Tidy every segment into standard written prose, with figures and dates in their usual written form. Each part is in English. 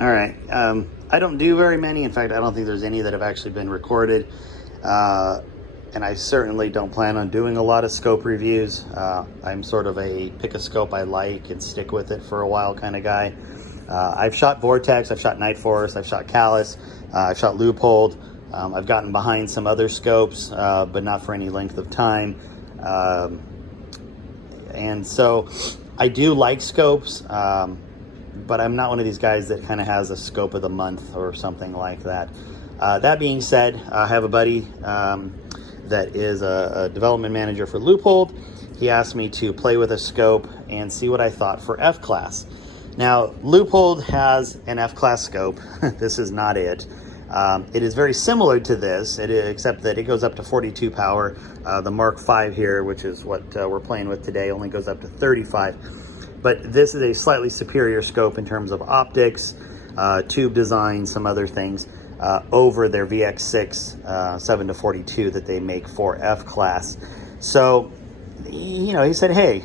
All right. I don't do very many. In fact, I don't think there's any that have actually been recorded. And I certainly don't plan on doing a lot of scope reviews. I'm sort of a pick a scope I like and stick with it for a while kind of guy. I've shot Vortex, I've shot Night Forest, I've shot Callus, I've shot Leupold. I've gotten behind some other scopes, but not for any length of time. And so I do like scopes, but I'm not one of these guys that kind of has a scope of the month or something like that. That being said, I have a buddy that is a development manager for Leupold. He asked me to play with a scope and see what I thought for F-Class. Now, Leupold has an F-Class scope. This is not it. It is very similar to this, except that it goes up to 42 power. The Mark V here, which is what we're playing with today, only goes up to 35. But this is a slightly superior scope in terms of optics, tube design, some other things, over their VX6 7-42 that they make for F-Class. So, you know, he said, hey,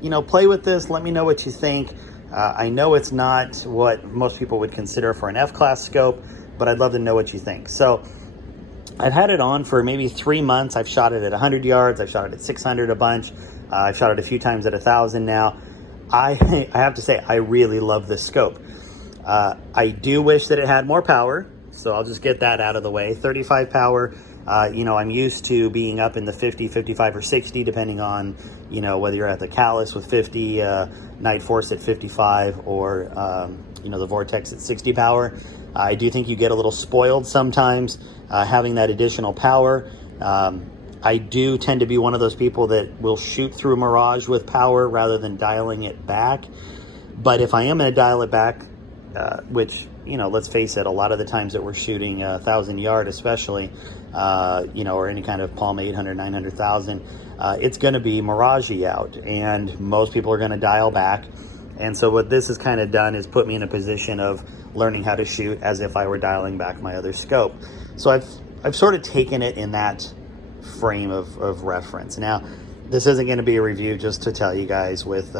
you know, play with this. Let me know what you think. I know it's not what most people would consider for an F-Class scope, but I'd love to know what you think. So I've had it on for maybe 3 months. I've shot it at 100 yards. I've shot it at 600 a bunch. I've shot it a few times at 1,000 now. I have to say, I really love this scope. I do wish that it had more power, so I'll just get that out of the way. 35 power, you know, I'm used to being up in the 50, 55, or 60, depending on, you know, whether you're at the Callus with 50, Night Force at 55, or, you know, the Vortex at 60 power. I do think you get a little spoiled sometimes having that additional power. I do tend to be one of those people that will shoot through Mirage with power rather than dialing it back. But if I am going to dial it back, which, you know, let's face it, a lot of the times that we're shooting 1,000 yard especially, you know, or any kind of Palm 800, 900,000, it's going to be Mirage-y out, and most people are going to dial back. And so what this has kind of done is put me in a position of learning how to shoot as if I were dialing back my other scope. So I've sort of taken it in that frame of reference. Now, this isn't going to be a review just to tell you guys with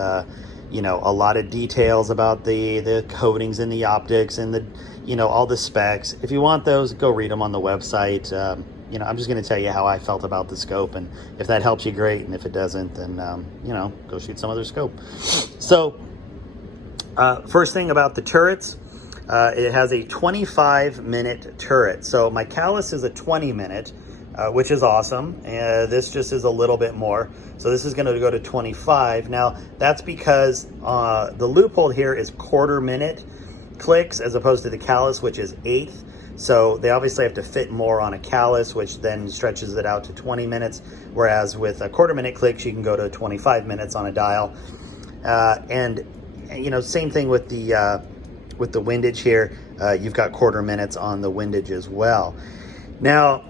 you know, a lot of details about the coatings and the optics and the, you know, all the specs. If you want those, go read them on the website. You know, I'm just going to tell you how I felt about the scope, and if that helps you, great, and if it doesn't, then you know, go shoot some other scope. So first thing about the turrets, it has a 25-minute turret. So my Callus is a 20-minute, which is awesome. This just is a little bit more. So this is going to go to 25. Now, that's because the Leupold here is quarter-minute clicks as opposed to the Callus, which is eighth. So they obviously have to fit more on a Callus, which then stretches it out to 20 minutes. Whereas with a quarter-minute clicks, you can go to 25 minutes on a dial. And, you know, same thing with the windage here. You've got quarter minutes on the windage as well. Now,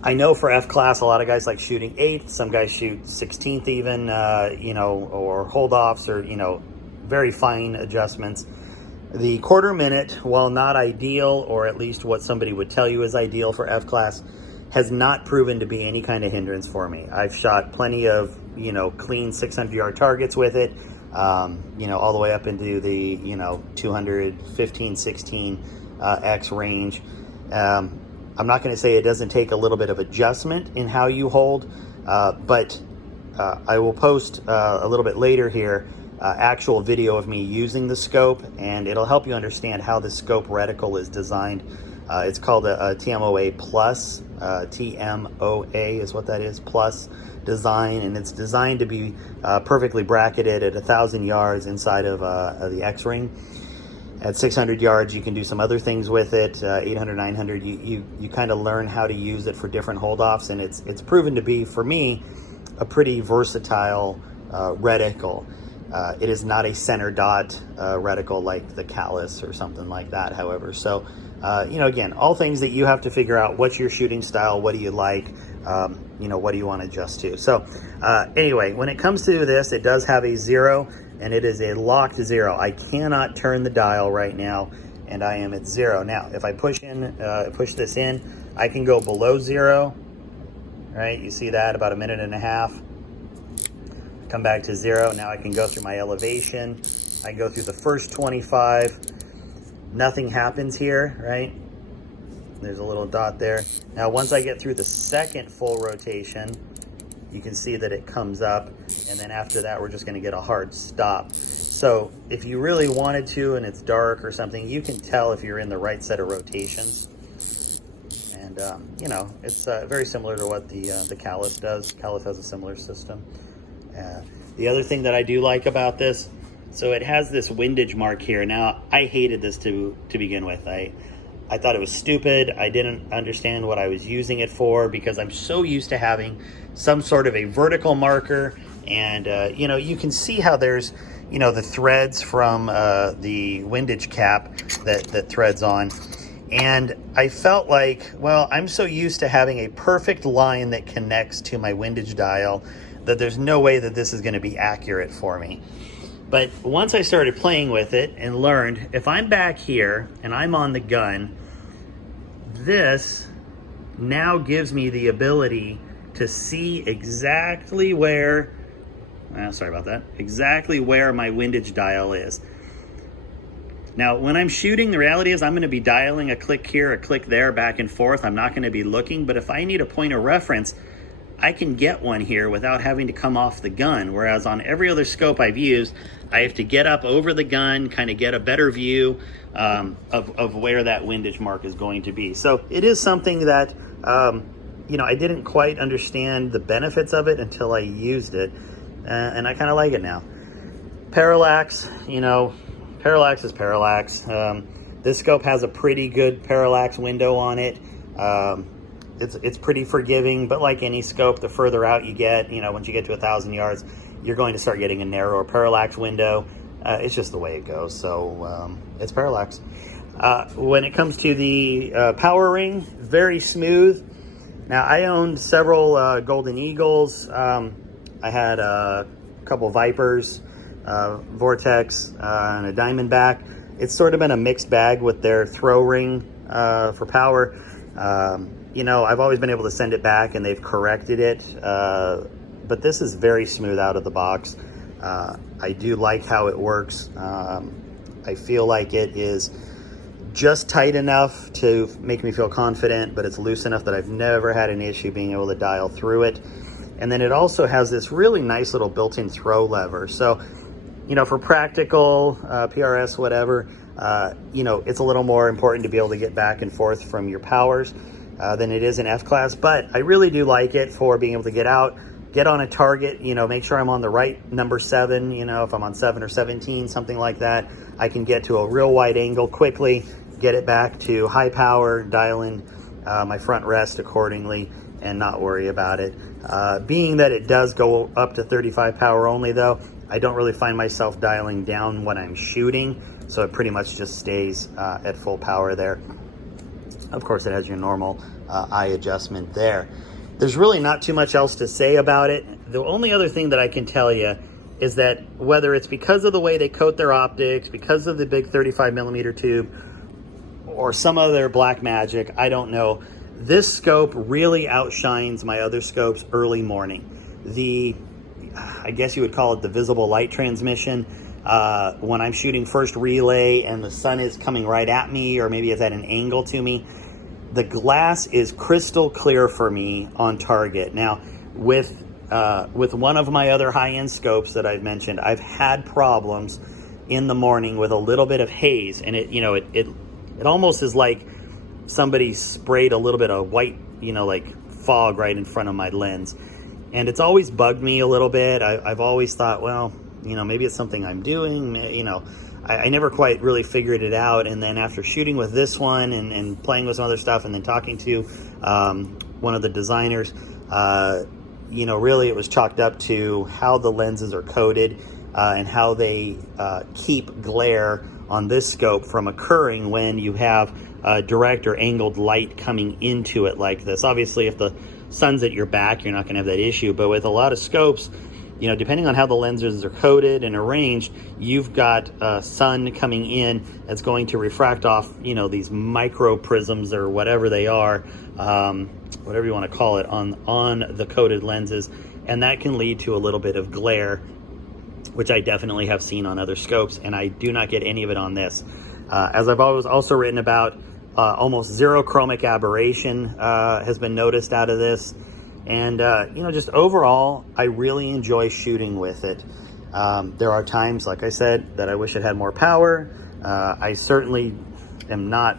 I know for F-Class, a lot of guys like shooting 8th. Some guys shoot 16th even, you know, or hold-offs, or, you know, very fine adjustments. The quarter minute, while not ideal, or at least what somebody would tell you is ideal for F-Class, has not proven to be any kind of hindrance for me. I've shot plenty of, you know, clean 600-yard targets with it, you know, all the way up into the, you know, 215, 16 X range. I'm not going to say it doesn't take a little bit of adjustment in how you hold, but I will post a little bit later here actual video of me using the scope, and it'll help you understand how the scope reticle is designed. It's called a TMOA plus, TMOA is what that is, plus design, and it's designed to be perfectly bracketed at 1,000 yards inside of the X-ring. At 600 yards, you can do some other things with it. 800, 900, you kind of learn how to use it for different hold-offs, and it's proven to be, for me, a pretty versatile reticle. It is not a center dot reticle like the Callus or something like that, however. So, you know, again, all things that you have to figure out. What's your shooting style? What do you like? You know, what do you want to adjust to? So, anyway, when it comes to this, it does have a 0, and it is a locked 0. I cannot turn the dial right now, and I am at 0. Now, if I push this in, I can go below 0, right? You see that, about a minute and a half. Come back to 0. Now I can go through my elevation. I can go through the first 25. nothing happens here, right? There's a little dot there. Now, once I get through the second full rotation, you can see that it comes up, and then after that, we're just gonna get a hard stop. So if you really wanted to and it's dark or something, you can tell if you're in the right set of rotations. And you know, it's very similar to what the Callus does. Callus has a similar system. The other thing that I do like about this, so it has this windage mark here. Now, I hated this to begin with. I thought it was stupid. I didn't understand what I was using it for because I'm so used to having some sort of a vertical marker. And, you know, you can see how there's, you know, the threads from the windage cap that threads on. And I felt like, well, I'm so used to having a perfect line that connects to my windage dial that there's no way that this is going to be accurate for me. But once I started playing with it and learned, if I'm back here and I'm on the gun, this now gives me the ability to see exactly where, sorry about that, exactly where my windage dial is. Now, when I'm shooting, the reality is I'm going to be dialing a click here, a click there, back and forth. I'm not going to be looking, but if I need a point of reference, I can get one here without having to come off the gun. Whereas on every other scope I've used, I have to get up over the gun, kind of get a better view of where that windage mark is going to be. So it is something that, you know, I didn't quite understand the benefits of it until I used it. And I kind of like it now. Parallax, you know, parallax is parallax. This scope has a pretty good parallax window on it. It's pretty forgiving, but like any scope, the further out you get, you know, once you get to 1,000 yards, you're going to start getting a narrower parallax window. It's just the way it goes. So it's parallax. When it comes to the power ring, very smooth. Now, I owned several Golden Eagles. I had a couple Vipers, Vortex, and a Diamondback. It's sort of been a mixed bag with their throw ring for power. You know, I've always been able to send it back and they've corrected it, but this is very smooth out of the box. I do like how it works. I feel like it is just tight enough to make me feel confident, but it's loose enough that I've never had an issue being able to dial through it. And then it also has this really nice little built-in throw lever. So, you know, for practical, PRS, whatever, you know, it's a little more important to be able to get back and forth from your powers than it is in F-Class. But I really do like it for being able to get out, get on a target, you know, make sure I'm on the right number 7, you know, if I'm on 7 or 17, something like that, I can get to a real wide angle quickly, get it back to high power, dial in my front rest accordingly, and not worry about it. Being that it does go up to 35 power only though, I don't really find myself dialing down when I'm shooting, so it pretty much just stays at full power there. Of course, it has your normal eye adjustment there. There's really not too much else to say about it. The only other thing that I can tell you is that whether it's because of the way they coat their optics, because of the big 35mm tube, or some other black magic, I don't know, this scope really outshines my other scopes early morning. I guess you would call it the visible light transmission. When I'm shooting first relay and the sun is coming right at me, or maybe it's at an angle to me, the glass is crystal clear for me on target. Now, with one of my other high-end scopes that I've mentioned, I've had problems in the morning with a little bit of haze, and it almost is like somebody sprayed a little bit of white, you know, like fog right in front of my lens. And it's always bugged me a little bit. I've always thought, well, you know, maybe it's something I'm doing, you know. I never quite really figured it out. And then after shooting with this one and playing with some other stuff and then talking to one of the designers, you know, really it was chalked up to how the lenses are coated and how they keep glare on this scope from occurring when you have direct or angled light coming into it like this. Obviously, if the sun's at your back, you're not going to have that issue. But with a lot of scopes, you know, depending on how the lenses are coated and arranged, you've got sun coming in that's going to refract off, you know, these micro prisms or whatever they are, whatever you want to call it, on the coated lenses. And that can lead to a little bit of glare, which I definitely have seen on other scopes, and I do not get any of it on this. As I've always also written about, almost zero chromic aberration has been noticed out of this. And, just overall, I really enjoy shooting with it. There are times, like I said, that I wish it had more power. I certainly am not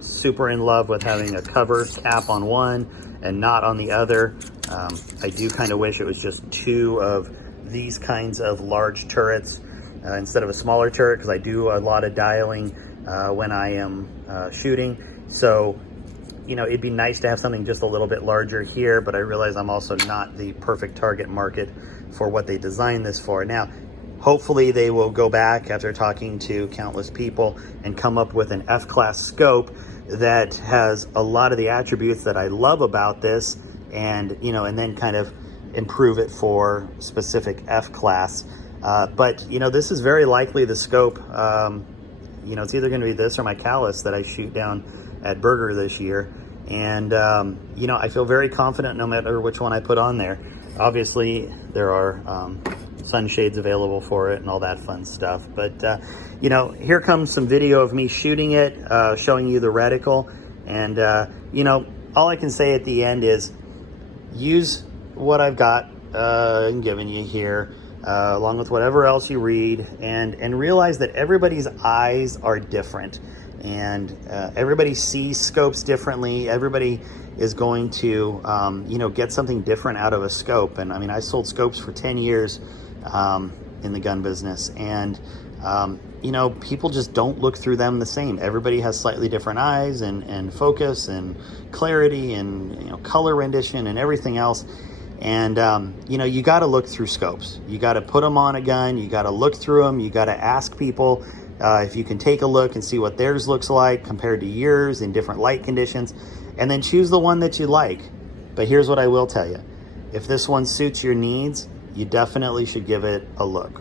super in love with having a cover cap on one and not on the other. I do kind of wish it was just two of these kinds of large turrets instead of a smaller turret, because I do a lot of dialing when I am shooting. So, it'd be nice to have something just a little bit larger here, but I realize I'm also not the perfect target market for what they designed this for. Now, hopefully they will go back after talking to countless people and come up with an F-class scope that has a lot of the attributes that I love about this, and and then kind of improve it for specific F-class. But this is very likely the scope. It's either going to be this or my Callus that I shoot down at Burger this year. And, I feel very confident no matter which one I put on there. Obviously, there are sunshades available for it and all that fun stuff. But, here comes some video of me shooting it, showing you the reticle. And, all I can say at the end is use what I've got and given you here, along with whatever else you read, and realize that everybody's eyes are different. And everybody sees scopes differently. Everybody is going to, get something different out of a scope. And I mean, I sold scopes for 10 years in the gun business. And, people just don't look through them the same. Everybody has slightly different eyes and focus and clarity and, color rendition and everything else. And, you got to look through scopes. You got to put them on a gun. You got to look through them. You got to ask people if you can take a look and see what theirs looks like compared to yours in different light conditions, and then choose the one that you like. But here's what I will tell you. If this one suits your needs, you definitely should give it a look.